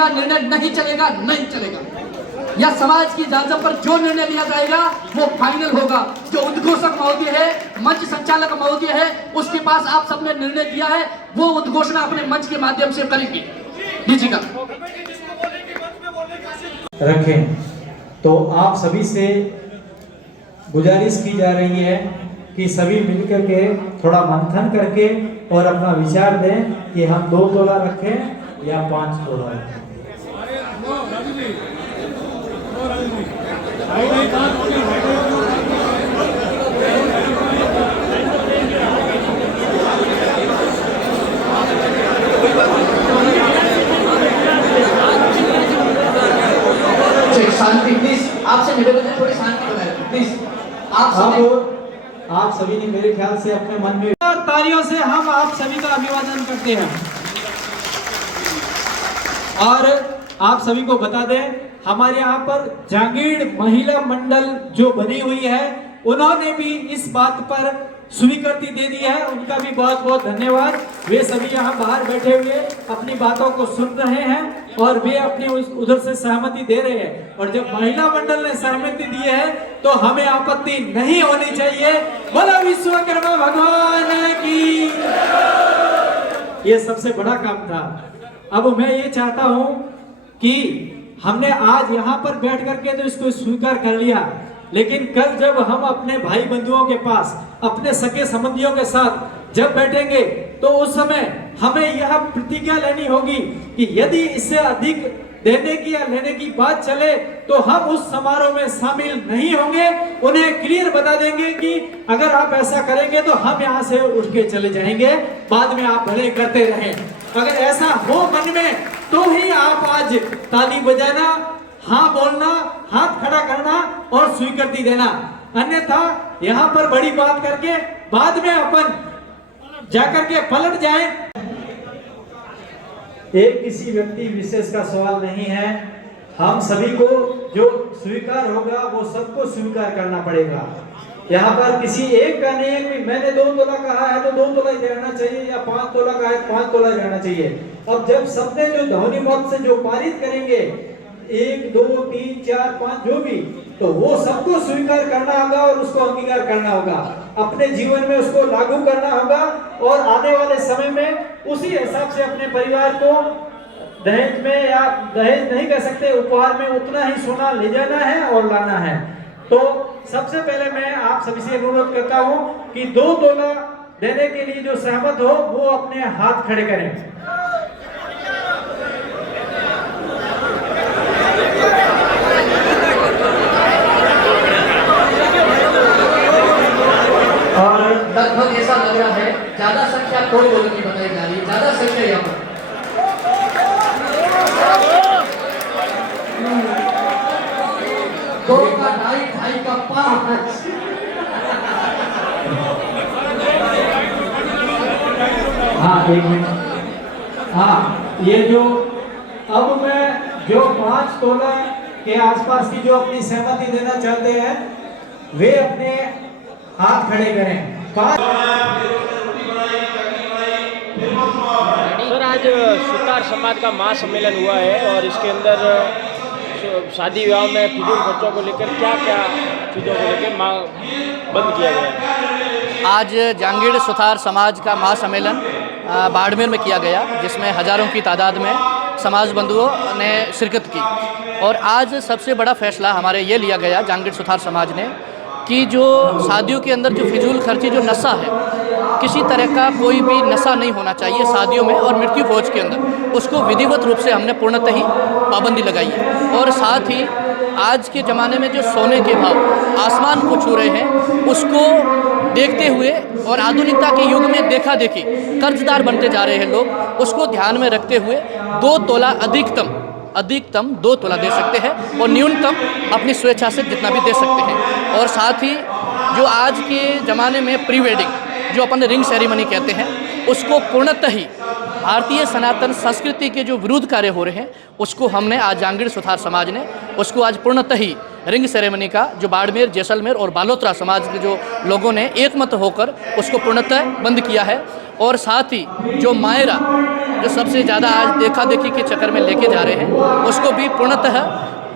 यह निर्णय नहीं चलेगा, नहीं चलेगा। या समाज की इजाजत पर जो निर्णय लिया जाएगा वो फाइनल होगा। जो उद्घोषक महोदय है, मंच संचालक महोदय है, उसके पास आप सबने निर्णय दिया है, वो उद्घोषणा अपने मंच के माध्यम से करेंगे। लीजिएगा रखें। तो आप सभी से गुजारिश की जा रही है कि सभी मिलकर के थोड़ा मंथन करके और अपना विचार दें कि हम 2 तोला रखें या 5 तोला रखें। शांति प्लीज, आपसे निवेदन है थोड़ी शांति बनाए प्लीज। आप सभी ने मेरे ख्याल से अपने मन में तालियों से हम आप सभी का अभिवादन करते हैं। और आप सभी को बता दें, हमारे यहाँ पर जांगीड़ महिला मंडल जो बनी हुई है, उन्होंने भी इस बात पर स्वीकृति दे दी है। उनका भी बहुत बहुत धन्यवाद। वे सभी यहाँ बाहर बैठे हुए अपनी बातों को सुन रहे हैं और वे अपनी उधर से सहमति दे रहे हैं। और जब महिला मंडल ने सहमति दी है तो हमें आपत्ति नहीं होनी चाहिए। बोलो विश्वकर्मा भगवान की। ये सबसे बड़ा काम था। अब मैं ये चाहता हूं कि हमने आज यहाँ पर बैठ करके तो इसको स्वीकार कर लिया, लेकिन कल जब हम अपने भाई बंधुओं के पास, अपने सगे संबंधियों के साथ जब बैठेंगे तो उस समय हमें यह प्रतिज्ञा लेनी होगी कि यदि इससे अधिक देने की या लेने की बात चले तो हम उस समारोह में शामिल नहीं होंगे। उन्हें क्लियर बता देंगे कि अगर आप ऐसा करेंगे तो हम यहाँ से उठ के चले जाएंगे, बाद में आप भले करते रहें। अगर ऐसा हो मन में तो ही आप आज ताली बजाना, हाँ बोलना, हाथ खड़ा करना और स्वीकृति देना। अन्यथा यहाँ पर बड़ी बात करके बाद में अपन जाकर के पलट जाए। एक किसी व्यक्ति विशेष का सवाल नहीं है। हम सभी को जो स्वीकार होगा वो सबको स्वीकार करना पड़ेगा। यहाँ पर किसी एक का नहीं है कि मैंने 2 तोला कहा है तो 2 तोला ही रहना चाहिए या 5 तोला कहा है 5 तोला रहना चाहिए। अब जब सबने जो ध्वनि मत से जो पारित करेंगे 1 2 3 4 5 जो भी, तो वो सबको स्वीकार करना होगा और उसको अंगीकार करना होगा, अपने जीवन में उसको लागू करना होगा। और आने वाले समय में उसी हिसाब से अपने परिवार को दहेज में, या दहेज नहीं कह सकते, उपहार में उतना ही सोना ले जाना है और लाना है। तो सबसे पहले मैं आप सभी से अनुरोध करता हूं कि 2 तोला देने के लिए जो सहमत हो वो अपने हाथ खड़े करें। और लगभग ऐसा लग रहा है ज्यादा संख्या कोई लोगों की बताई जा रही है, ज्यादा संख्या यहाँ पर। दो का 2.5, 2.5 का 5। हाँ 1 मिनट। हाँ ये जो अब मैं जो 5 तोला के आसपास की जो अपनी सहमति देना चाहते हैं वे अपने हाथ खड़े करें। सर आज सुतार समाज का महासम्मेलन हुआ है और इसके अंदर शादी विवाह में फिजूल खर्चों को लेकर क्या क्या चीज़ों को लेकर बंद किया गया है। आज जांगीड़ सुतार समाज का महासम्मेलन बाड़मेर में किया गया, जिसमें हज़ारों की तादाद में समाज बंधुओं ने शिरकत की। और आज सबसे बड़ा फैसला हमारे ये लिया गया जांगीड़ सुतार समाज ने कि जो शादियों के अंदर जो फिजूल खर्ची जो नशा है, किसी तरह का कोई भी नशा नहीं होना चाहिए शादियों में और मृत्यु भोज के अंदर, उसको विधिवत रूप से हमने पूर्णतः ही पाबंदी लगाई है। और साथ ही आज के ज़माने में जो सोने के भाव आसमान को छू रहे हैं, उसको देखते हुए और आधुनिकता के युग में देखा देखी कर्जदार बनते जा रहे हैं लोग, उसको ध्यान में रखते हुए 2 तोला अधिकतम 2 तोला दे सकते हैं और न्यूनतम अपनी स्वेच्छा से जितना भी दे सकते हैं। और साथ ही जो आज के ज़माने में प्री वेडिंग जो अपन रिंग सेरेमनी कहते हैं, उसको पूर्णतः ही भारतीय सनातन संस्कृति के जो विरुद्ध कार्य हो रहे हैं उसको हमने आज जांगीड़ सुथार समाज ने उसको आज पूर्णतः ही रिंग सेरेमनी का जो बाड़मेर, जैसलमेर और बालोतरा समाज के जो लोगों ने एकमत होकर उसको पूर्णतः बंद किया है। और साथ ही जो मायरा जो सबसे ज़्यादा आज देखा देखी के चक्कर में लेके जा रहे हैं उसको भी पूर्णतः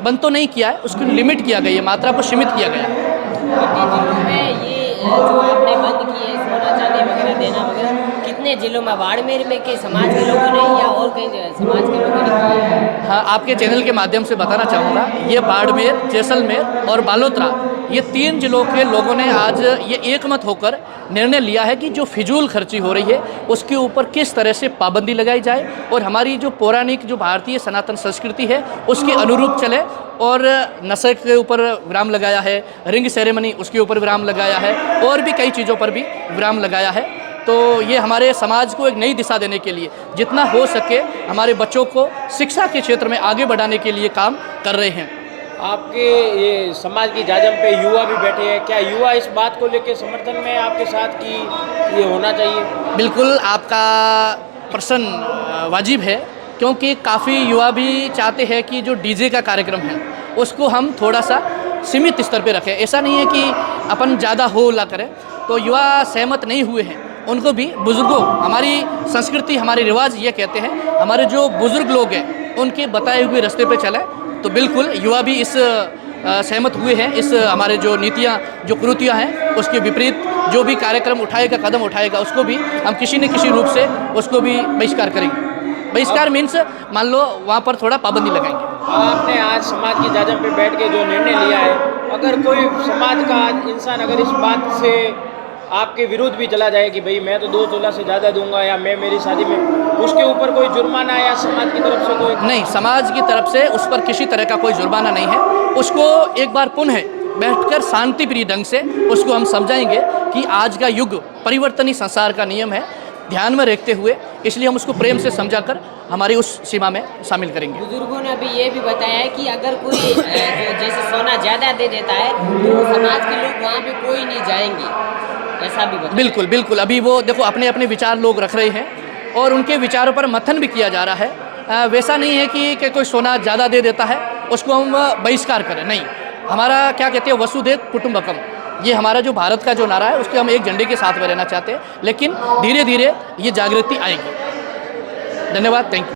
बंद तो नहीं किया है, उसको लिमिट किया गया है, मात्रा को सीमित किया गया है। कितने जिलों में ये जो आपने बंद किए सोना चांदी वगैरह देना वगैरह, कितने जिलों में बाड़मेर में के समाज के लोगों ने या और कई समाज के लोगों ने किए हैं? हाँ, आपके चैनल के माध्यम से बताना चाहूँगा, ये बाड़मेर, जैसलमेर और बालोतरा ये 3 जिलों के लोगों ने आज ये एकमत होकर निर्णय लिया है कि जो फिजूल खर्ची हो रही है उसके ऊपर किस तरह से पाबंदी लगाई जाए और हमारी जो पौराणिक जो भारतीय सनातन संस्कृति है उसके अनुरूप चले। और नशे के ऊपर विराम लगाया है, रिंग सेरेमनी उसके ऊपर विराम लगाया है और भी कई चीज़ों पर भी विराम लगाया है। तो ये हमारे समाज को एक नई दिशा देने के लिए जितना हो सके हमारे बच्चों को शिक्षा के क्षेत्र में आगे बढ़ाने के लिए काम कर रहे हैं। आपके ये समाज की जाजम पे युवा भी बैठे हैं, क्या युवा इस बात को लेकर समर्थन में आपके साथ कि ये होना चाहिए? बिल्कुल, आपका प्रश्न वाजिब है क्योंकि काफ़ी युवा भी चाहते हैं कि जो डीजे का कार्यक्रम है उसको हम थोड़ा सा सीमित स्तर पे रखें। ऐसा नहीं है कि अपन ज़्यादा होला करें, तो युवा सहमत नहीं हुए हैं। उनको भी बुज़ुर्गों, हमारी संस्कृति हमारे रिवाज ये कहते हैं हमारे जो बुज़ुर्ग लोग हैं उनके बताए हुए रास्ते पे चलें। तो बिल्कुल युवा भी इस सहमत हुए हैं, इस हमारे जो नीतियाँ जो कुरीतियाँ हैं उसके विपरीत जो भी कार्यक्रम उठाएगा, कदम उठाएगा उसको भी हम किसी न किसी रूप से उसको भी बहिष्कार करेंगे। बहिष्कार मीन्स मान लो वहाँ पर थोड़ा पाबंदी लगाएंगे। आपने आज समाज की जाजम पे बैठ के जो निर्णय लिया है, अगर कोई समाज का इंसान अगर इस बात से आपके विरुद्ध भी चला जाए कि भाई मैं तो 2 तोला से ज़्यादा दूंगा या मैं मेरी शादी में, उसके ऊपर कोई जुर्माना या समाज की तरफ से कोई? नहीं, समाज की तरफ से उस पर किसी तरह का कोई जुर्माना नहीं है। उसको एक बार पुनः बैठकर शांति प्रिय ढंग से उसको हम समझाएंगे कि आज का युग परिवर्तनीय संसार का नियम है, ध्यान में रखते हुए इसलिए हम उसको प्रेम से समझाकर हमारी उस सीमा में शामिल करेंगे। बुजुर्गों ने अभी ये भी बताया है कि अगर कोई जो जैसे सोना ज़्यादा दे देता है तो समाज के लोग वहाँ पे कोई नहीं जाएंगे, ऐसा भी बताया। बिल्कुल बिल्कुल, अभी वो देखो अपने अपने विचार लोग रख रहे हैं और उनके विचारों पर मंथन भी किया जा रहा है। वैसा नहीं है कि कोई सोना ज़्यादा दे देता है उसको हम बहिष्कार करें, नहीं। हमारा क्या कहते हैं वसुधैव कुटुंबकम, ये हमारा जो भारत का जो नारा है उसके हम एक झंडे के साथ में रहना चाहते हैं, लेकिन धीरे धीरे ये जागृति आएगी। धन्यवाद, थैंक यू।